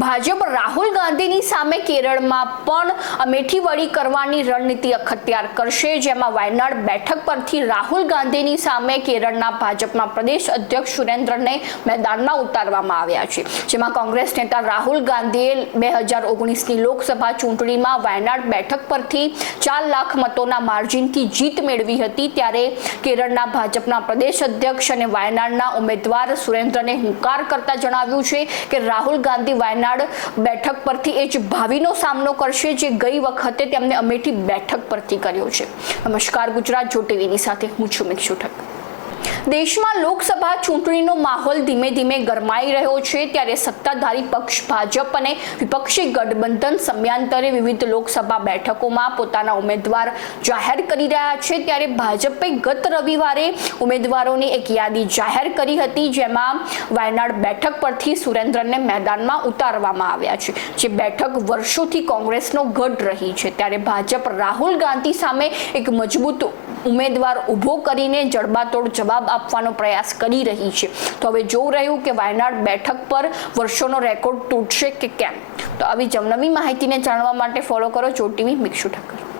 ભાજપ રાહુલ ગાંધીની સામે કેરળમાં પણ અમેઠી વળી કરવાની રણનીતિ અખત્યાર કરશે, જેમાં વાયનાડ બેઠક પરથી રાહુલ ગાંધીની સામે કેરળના ભાજપના પ્રદેશ અધ્યક્ષ સુરેન્દ્રને મેદાનમાં ઉતારવામાં આવ્યા છે। જેમાં કોંગ્રેસ નેતા રાહુલ ગાંધીએ 2019ની લોકસભા ચૂંટણીમાં વાયનાડ બેઠક પરથી 4 લાખ મતોના માર્જિનથી જીત મેળવી હતી, ત્યારે કેરળના ભાજપના પ્રદેશ અધ્યક્ષ અને વાયનાડના ઉમેદવાર સુરેન્દ્રને હુંકાર કરતા જણાવ્યું છે કે રાહુલ ગાંધી વાયનાડ બેઠક પરથી એ જ ભાવીનો સામનો કરશે જે ગઈ વખતે તેમને અમેઠી બેઠક પરથી કર્યો છે। નમસ્કાર, ગુજરાત જો ટીવીની સાથે હું છું મિક્ષુ ઠક્કર। દેશમાં લોકસભા ચૂંટણીનો માહોલ ધીમે ધીમે ગરમાઈ રહ્યો છે, ત્યારે સત્તાધારી પક્ષ ભાજપ અને વિપક્ષી ગઠબંધન સમયાંતરે વિવિધ લોકસભા બેઠકોમાં પોતાના ઉમેદવાર જાહેર કરી રહ્યા છે। ત્યારે ભાજપે ગત રવિવારે ઉમેદવારોની એક યાદી જાહેર કરી હતી, જેમાં વાયનાડ બેઠક પરથી સુરેન્દ્રને મેદાનમાં ઉતારવામાં આવ્યા છે, જે બેઠક વર્ષોથી કોંગ્રેસનો ગઢ રહી છે। ત્યારે ભાજપ રાહુલ ગાંધી સામે એક મજબૂત ઉમેદવાર ઊભો કરીને જડબાતોડ જવાબ આપવાનો પ્રયાસ કરી રહી છે। તો હવે જોવું રહ્યું કે વાયનાડ બેઠક પર વર્ષોનો રેકોર્ડ તૂટશે કે કેમ। તો આવી નવી માહિતીને જાણવા માટે ફોલો કરો જો ટીવી મિક્ષુ ઠક્કર।